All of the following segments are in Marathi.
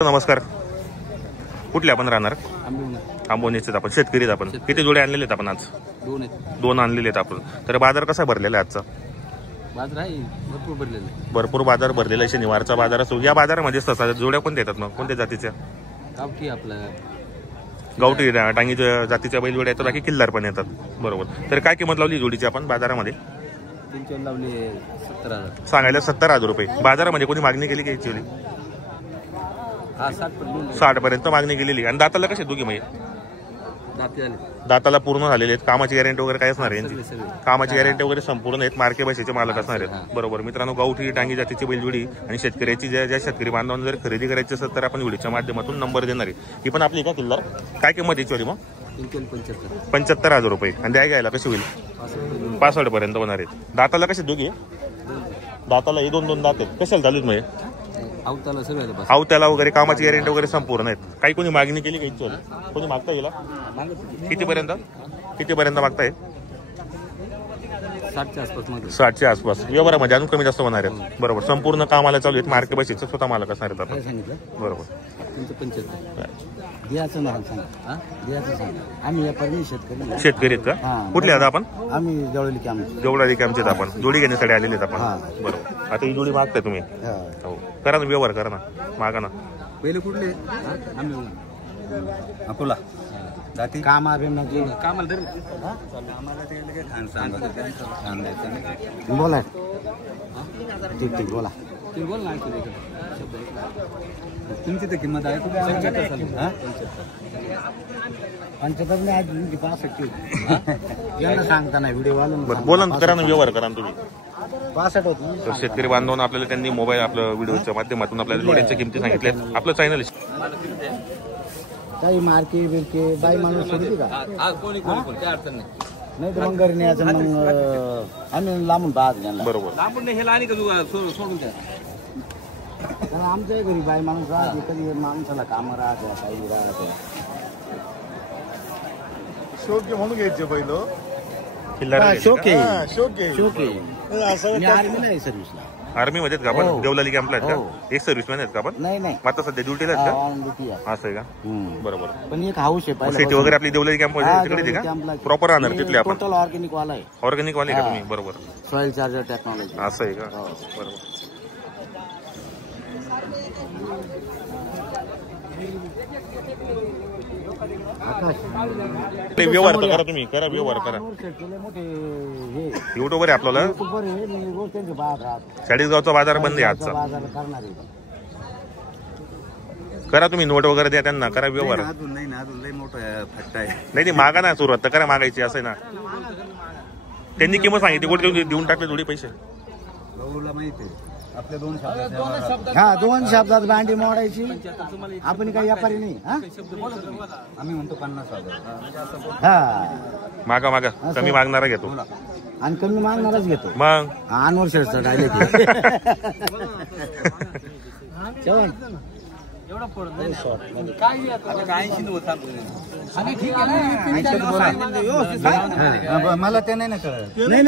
नमस्कार. कुठले आपण राहणार? आंबोनीचे आपण शेतकरी आहेत. आपण किती जोडे आणलेले आहेत आपण आज? दोन आणलेले आहेत आपण. तर बाजार कसा भरलेला आहे आजचा? बाजार आहे भरपूर भरलेला आहे. भरपूर बाजार भरलेला आहे. शनिवारचा बाजार असतो. या बाजारामध्ये ससा जोड्या कोणत्या येतात मग? कोणत्या जातीच्या? गावठी आपलं गावठी टांगी जातीच्या बैल जोड्या येतात, बाकी किल्लार पण येतात. बरोबर. तर काय किंमत लावली जोडीची आपण बाजारामध्ये? 3 लावली 70,000. सांगायला 70,000 रुपये. बाजारामध्ये कोणी मागणी केली की याची? हा 60 60 पर्यंत मागणी केलेली. आणि दाताला कसे दोघी म्हणजे? दाती झाले. दाताला पूर्ण झालेले आहेत. कामाची गॅरंटी वगैरे काय असणार आहे यांची? कामाची गॅरंटी वगैरे संपूर्ण आहेत. मार्के भाषेचे मालक असणार आहेत. बरोबर. मित्रांनो, गावठी टांगी जातीची बैलजोडी आणि शेतकऱ्याची ज्या शेतकरी बांधवांना जर खरेदी करायची असेल तर आपण व्हिडिओच्या माध्यमातून नंबर देणार आहे. ही पण आपली का किल्लार? काय किंमत याची मग? 75,000 रुपये. आणि द्या घ्यायला कशी होईल? 65 पर्यंत होणार आहेत. दाताला कसे दोघी? दाताला हे दोन दात आहेत. कशाला चालू म्हणजे? त्याला वगैरे कामाची गॅरंटी वगैरे संपूर्ण आहेत. काही कोणी मागणी केली काही? कोणी मागता येईल? कितीपर्यंत मागताय? 60च्या आसपास. व्यवहारामध्ये अजून कमी जास्त होणार आहेत. बरोबर. संपूर्ण कामाला चालू आहेत. मार्के बशीचं स्वतः मालक असणार आहेत आपण. बरोबर. शेतकरी आहेत का? कुठले आता आपण? आम्ही जवळाली कॅम्पचे आपण जोडी घेण्यासाठी आलेले आहेत आपण. बरोबर. आता ही जोडी मागताय तुम्ही? हो. करा ना व्यवहार, करा ना, मागा ना. पहिले कुठले? अकोला जाती कामाला बोला ठीक बोला. बोल ना. तुमची तर किंमत आहे 75 सांगता नाही व्हिडिओ वाला. बोला ना, करा ना व्यवहार, करा ना तुम्ही. 62 होत. तर शेतकरी बांधवांना आपल्याला त्यांनी मोबाईल आपलं व्हिडिओच्या माध्यमातून आपल्याला जोड्यांच्या किमती सांगितल्या. आपलं चॅनल काही मार्के बिरके बाई माणूस होती का? काय अडचण नाही तर मग घरी न्यायचं. मग आम्ही लांबून पाहत घ्यायला. बरोबर. सोडून द्या. आमच्या घरी बाई माणूस राहते, कधी माणसाला काम राहते, काही राहते. शोके म्हणून घ्यायचे पहिलं. शोके सर्व्हिसला आर्मी मध्ये का आपण? देवलाली कॅम्पला आहेत का? एक सर्व्हिसमॅन आहेत का आपण? नाही. आता सध्या ड्युटीला आहेत का? असं आहे का? बरोबर. पण एक हाऊस आहे शेती वगैरे आपली देवलाली कॅम्प तिकडे का? प्रॉपर राहणार तिथले आपण? टोटल ऑर्गॅनिक वाला आहे. ऑर्गॅनिक वाले का तुम्ही? बरोबर. Soil charger technology. असं आहे का? बरोबर. व्यवहार तर करा तुम्ही, करा व्यवहार करा. युट्यूब वर आहे आपल्याला. चाळीसगावचा बाजार बंद आहे आजचा. करा तुम्ही, नोट वगैरे द्या त्यांना, करा व्यवहार. नाही मागा ना, सुरुवात तर करा मागायची. असं आहे ना, त्यांनी किंमत सांगितली कुठे देऊन टाकले थोडी पैसे. आपल्या 2 शब्दात भांडी मोडायची. आपण काही व्यापारी नाही. आम्ही म्हणतो 50,000. मागा कमी मागणारा घेतो आणि कमी मागणारच घेतो. मग अनवर शेडचा डायलेक्ट मला ते नाही ना कळत. नाही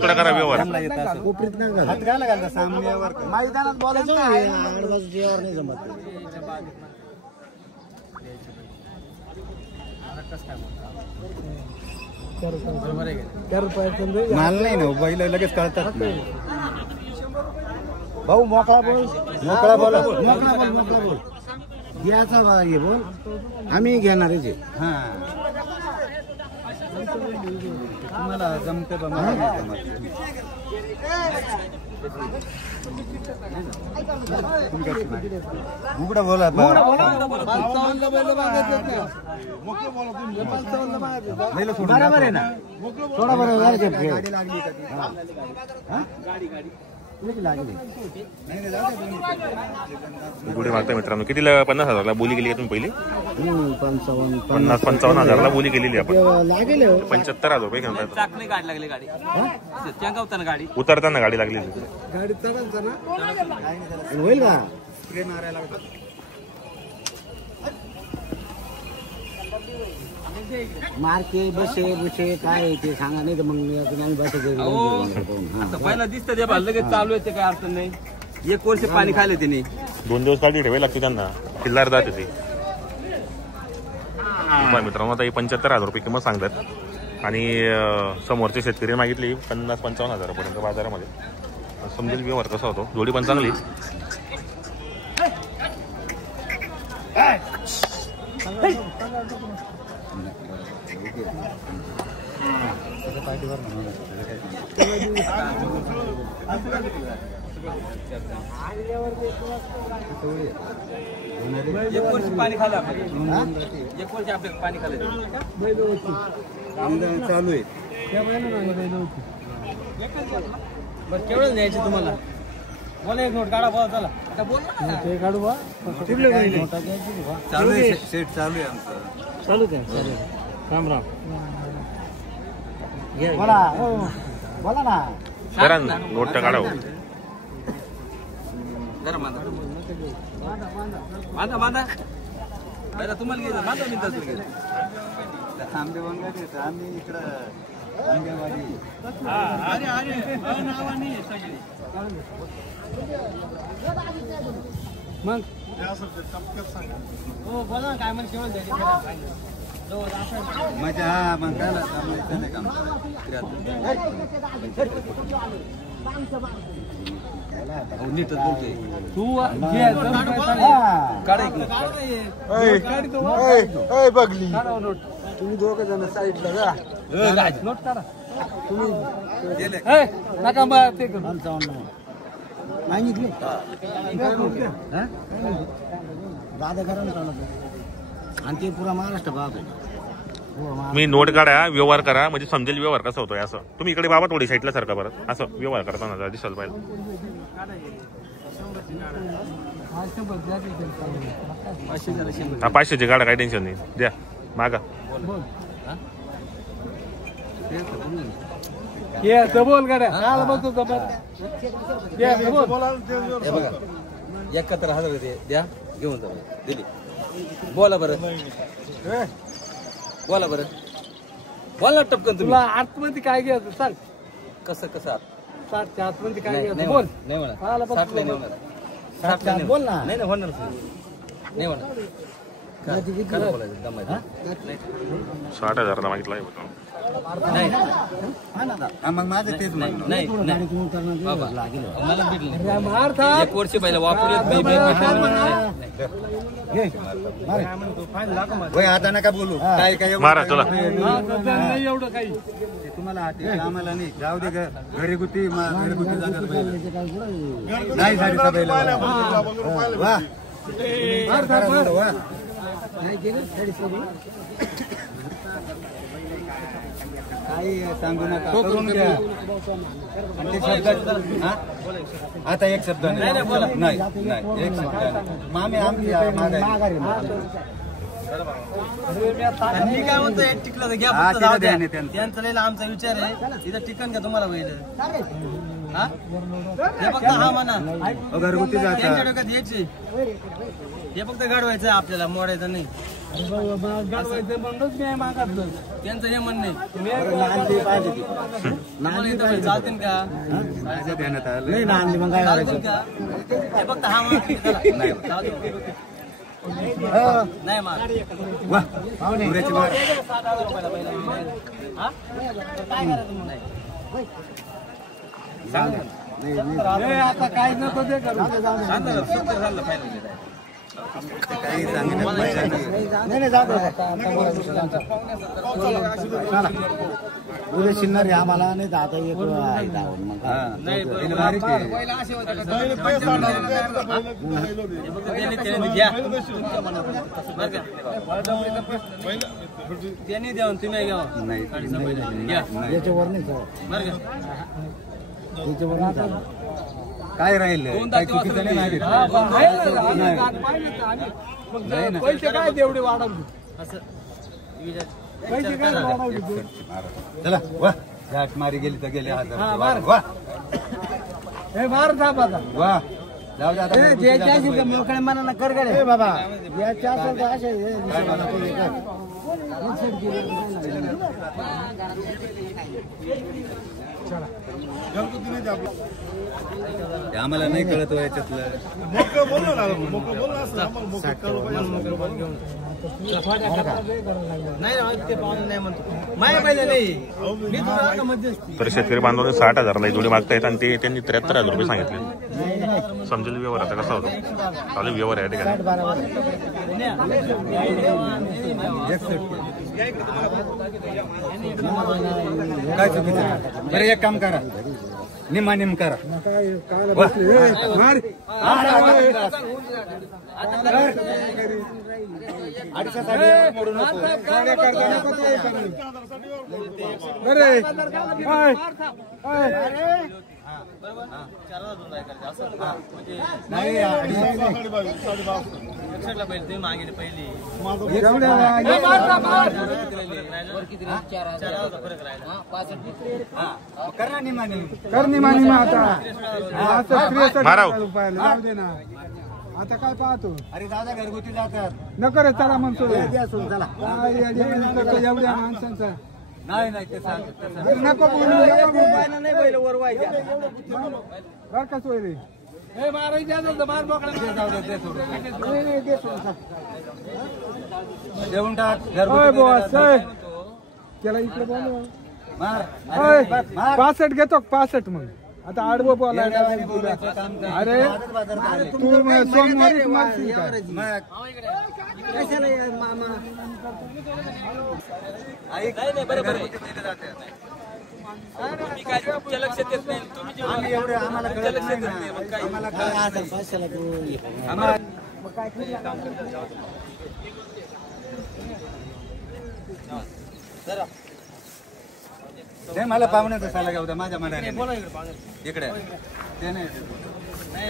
करा व्यवहार. कोपरीत नाही घालत. मैदानात बोलायचं नाही जमत. माल नाही ना बैल लगेच कळतात. भाऊ मोकळा बोल. घ्यायचा हे बोल. आम्ही घेणारच आहे. तुम्हाला जमते बा? उघडा बोला. बरोबर आहे ना? थोडा बरोबर गुढे मागता मित्रांनो. कितीला? 50,000ला बोली गेली तुम्ही पहिली? 50-55,000ला बोली केलेली आपण. 75,000 रुपये घेऊन उतरताना गाडी लागली. होईल का? मार्के बसे बुसे काय ते सांगा, नाही तर मग पहिला दिसतं ते लगेच चालू आहे, ते काय अडचण नाही. 1 वर्ष पाणी खायला त्याने 2 दिवस काढली ठेवायला लागते त्यांना, किल्लार जाते ती. मित्रांनो आता ही 75,000 रुपये किंमत सांगतात आणि समोरचे शेतकरी मागितली 50-55 हजारापर्यंत बाजारामध्ये. समजेल व्यवहार कसा होतो. जोडी पण चांगली. एक वर्ष पाणी खाल्लं, एक वर्ष आपल्याला पाणी खाल्लं चालू आहे. बरं केवढं न्यायचे तुम्हाला? बोला एक नोट काढा. बोला चला आता बोल ते काढू बा. चालू आहे सेट, चालू आहे आमचं. चालू आहे. राम राम. बोला बोला ना. करा नोट काढावं. जरा बांधा बांधा बांधा. पहिला तुम्हाला घ्यायचं बांधा. मी तसं घ्यायचं. आंबेवाडी घ्यायचं. आम्ही इकडं आंबेवाडी. अरे अरे नावानी सगळी मग हो बोला काय म्हणजे केवळ द्यायचं मजा. हा मग काय काम नीटच बोलतोय तू. बघली तुम्ही दोघं जण साईडला जा. नोट काढा तुम्ही. नका मागितले दादा करा ना. आणि ते पुरा महाराष्ट्र पाहतो. मी नोट काढा, व्यवहार करा म्हणजे समजेल व्यवहार कसा होतोय. असं तुम्ही इकडे बाबा थोडी साईडला सारखा परत असं व्यवहार करताना दिसायला पाहिजे. 500ची काढा, काही टेन्शन नाही. द्या मागा. बोल गाड्या बघतो. 71,000 होते द्या घेऊन जा. दिली. बोला बरं. बोला बरं. बोला टपकन. तुला आतमध्ये काय घ्यायचं सांग. कसं कसं आतमध्ये काय घ्यायचं बोल. नाही म्हणा. बोल ना. नाही होणार नाही होणार. 60,000 मागितला. मग माझं तेच नाही. एक वर्ष पहिला वापरूया. आता नका बोलू. काय काय मारा चला. एवढं काही तुम्हाला आम्हाला नाही. जाऊ दे घरी गुती घरगुती नाही. काही सांगू नका. आता एक शब्द नाही. एक शब्द मामी आमची मी काय म्हणतो टिकलं तर घ्या. त्यांचा लिहिला आमचा विचार आहे. इथं टिकन का तुम्हाला पाहिजे. हे फक्त हा म्हणा घरगुती त्यांच्या डोक्यात यायची. हे फक्त घडवायचं आपल्याला, मोडायचं नाही. त्यांचं हे म्हणणं आहे. चालतील का? हे फक्त हा नाही आता काय नको ते करू. काही उद्या शिन्नर आम्हाला नाही तर आता एक त्यांनी द्यावून तुम्ही घ्या. याच्यावर नाही त्याच्यावर काय राहील. पैसे काय तेवढे वाढवले असं. चला वा. घाट मारी गेली तर गेले 1000. वा मोकळ्या मनानं कर गडे बाबा याच्या आम्हाला नाही कळत याच्यातलं मोकळं बोललो ना मोकळं बोललो असं आम्हाला मोकळं कळलं पाहिजे. तर शेतकरी बांधवांनी 60,000ला जोडी मागतायत आणि ते त्यांनी 73,000 रुपये सांगितले. समजेल व्यवहार आता कसा होतो. चालू व्यवहार आहे ठिकाणी. काय चुकीचं बरं एक काम करा निम्मा निम करा आता काय पाहतो अरे दादा घरगुती जातात नको रे चला म्हणतो एवढ्या माणसांचा नाही नाही ते सांग नको नाही पहिलं वर व्हायच्या बर का सोय रे देऊन टाक त्याला इकडे बोलव मार 65 घेतो 65 मग आता आडवं बोलायला अरे तू सोमवारी मारशील काय लक्षात येत नाही एवढे आम्हाला कळत नाही आम्हाला ते मला पाहुण्याचा साला घ्या होता माझ्या मनाने इकडे ते नाही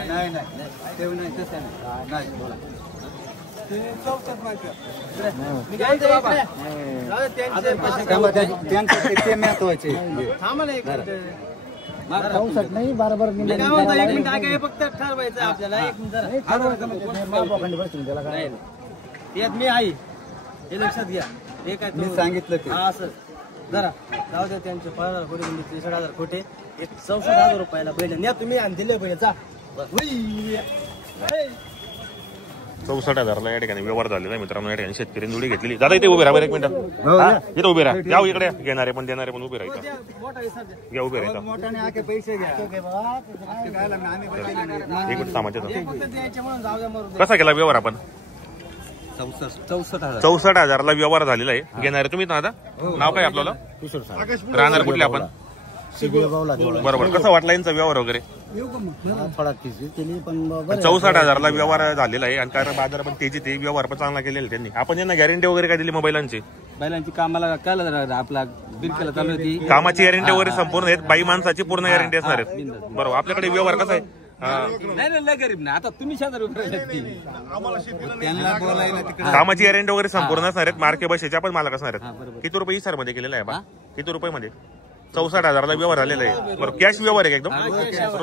नाही नाही ते नाही तसं नाही बोला ते महत्वाचे नाही बरोबर फक्त ठरवायचं आपल्याला मी आहे हे लक्षात घ्या हे काय मी सांगितलं की असं जरा जाऊ द्या त्यांचे 15,000 कोटी 63,000 कोटी 64,000 रुपयाला पहिले न्या तुम्ही आणि दिले पहिले जा 64,000ला या ठिकाणी व्यवहार झालेला आहे मित्रांनो. या ठिकाणी शेतकऱ्यांनी जोडी घेतलेली. दादा इथे उभे राहा बरं 1 मिनिट. इथे उभे राहा. या इकडे घेणारे पण देणारे पण उभे राहायचं. घ्या उभे राहायचं. मोठ्याने आके पैसे घ्या एक मिनिट थांबायचे. कसा केला व्यवहार आपण? 64,000ला व्यवहार झालेला आहे. घेणारे तुम्ही ना आता नाव काय आपल्याला राहणार कुठले आपण बरोबर. कसा वाटला यांचा व्यवहार वगैरे? 64,000ला व्यवहार झालेला आहे आणि कारण बाजार पण तेजीत आहे. व्यवहार पण चांगला केलेला त्यांनी. आपण यांना गॅरंटी वगैरे काय दिली मोबाईलांची? बैलांची कामाला कळलं आपला बिलकेला चालू होती कामाची गॅरंटी वगैरे संपूर्ण आहेत. बाई माणसाची पूर्ण गॅरंटी असणार आहे बरोबर. आपल्याकडे व्यवहार कसा आहे? नाही गरीब नाही आता तुम्ही कामाची गॅरंटी वगैरे संपूर्ण असणार आहेत. मार्के बसेच्या पण मालक असणार आहेत. किती रुपये इसार मध्ये केलेला आहे बा? किती रुपये मध्ये? 64,000ला व्यवहार झालेला आहे बरोबर. कॅश व्यवहार आहे एकदम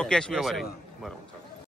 कॅश व्यवहार आहे बरोबर.